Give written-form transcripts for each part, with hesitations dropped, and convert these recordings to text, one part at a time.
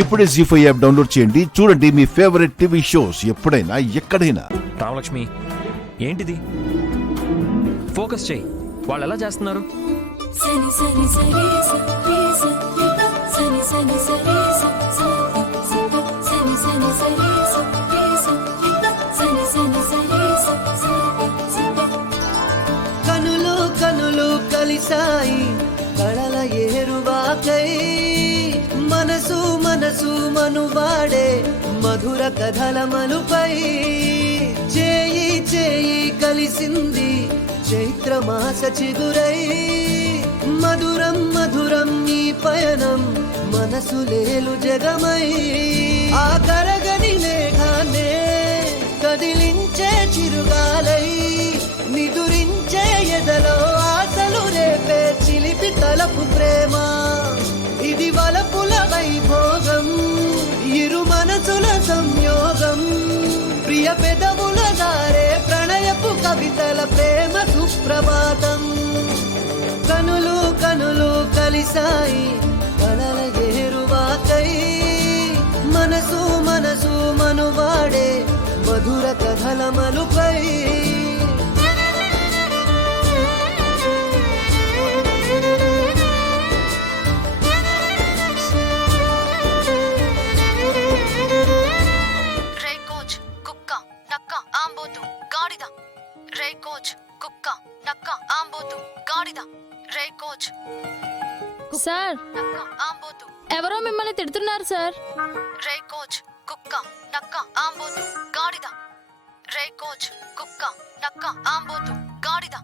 ఇప్పుడే జీ5 app download చేయండి. చూడండి మీ ఫేవరెట్ టీవీ షోస్ ఎప్పుడైనా ఎక్కడైనా. రామలక్ష్మి, ఏంటిది? ఫోకస్ చేయి. వాళ్ళు ఎలా చేస్తున్నారు? కనులు కనులు కలిసాయి కళల ఏరువాకై, మనసు మనసు మనువాడే మధుర కథల మలుపై, చేయి చేయి కలిసింది చైత్రమాస చిగురై, మధురం మధురం ఈ పయనం మనసు లేలు జగమై, ఆ కరగని మేఘాన్నే కదిలించే చిరుగాలై, నిదురించే ఎదలో ఆశలు రేపే చిలిపి తలపు ప్రేమ, ఇది వలపుల వైభోగం ఇరు మనసుల సంయోగం, ప్రియ పెదవుల దారే ప్రణయపు కవితల ప్రేమ సుప్రభాతం. కనులు కనులు కలిసాయి కళల ఏరువాకై, మనసు మనసు మనువాడే మధుర కథల మలుపై. సార్, ఎవరో మిమ్మల్ని తిడుతున్నారు సార్. రే కోచ్, కుక్క, నక్క, ఆంబోతు, గాడిద. రే కోచ్, కుక్క, నక్క, ఆంబోతు, గాడిద.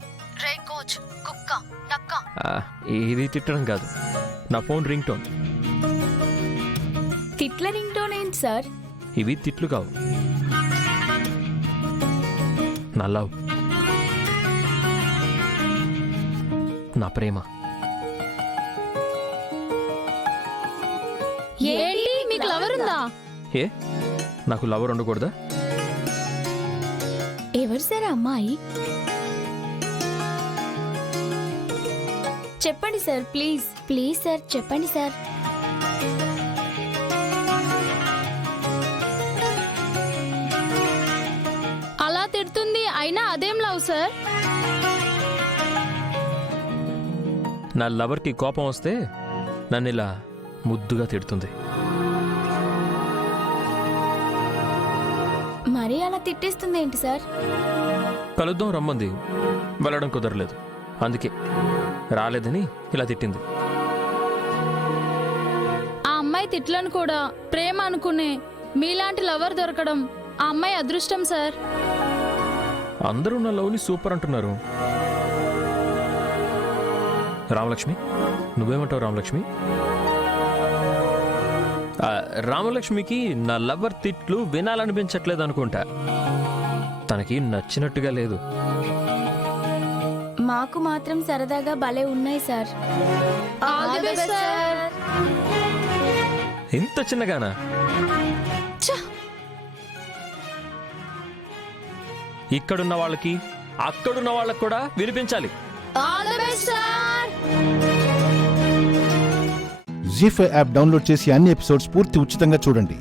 రే కోచ్, కుక్క, నక్క. ఇది తిట్టడం కాదు, నా ఫోన్ రింగ్ టోన్. తిట్ల రింగ్ టోన్ ఏంటి సార్? ఇవి తిట్లు కావు, నా లవ్, నా ప్రేమ. ఏంటి, మీకు లవర్ ఉందా? ఏ, నాకు లవర్ ఉండకూడదా? ఎవరు సార్ అమ్మాయి? చెప్పండి సార్, ప్లీజ్ ప్లీజ్ సార్, చెప్పండి సార్. అలా తిడుతుంది, అయినా అదేం లవ్ సార్? నా లవర్కి కోపం వస్తే నన్ను ఇలా ముద్దుగా తిడుతుంది. మరీ అలా తిట్టేస్తుంది ఏంటి సార్? కలుద్దాం రమ్మంది, వెళ్ళడం కుదరలేదు, అందుకే రాలేదని ఇలా తిట్టింది. ఆ అమ్మాయి తిట్లను కూడా ప్రేమ అనుకునే మీలాంటి లవర్ దొరకడం ఆ అమ్మాయి అదృష్టం సార్. అందరూ నా లవ్ని సూపర్ అంటున్నారు. రామలక్ష్మి, నువ్వేమంటావు? రామలక్ష్మి, రామలక్ష్మికి నా లవర్ తిట్లు వినాలనిపించట్లేదు అనుకుంటా, తనకి నచ్చినట్టుగా లేదు. మాకు మాత్రం సరదాగా భలే ఉన్నాయి సార్. ఇంత చిన్నగానా? ఇక్కడున్న వాళ్ళకి అక్కడున్న వాళ్ళకి కూడా వినిపించాలి. జీ5 యాప్ డౌన్లోడ్ చేసి అన్ని ఎపిసోడ్స్ పూర్తి ఉచితంగా చూడండి.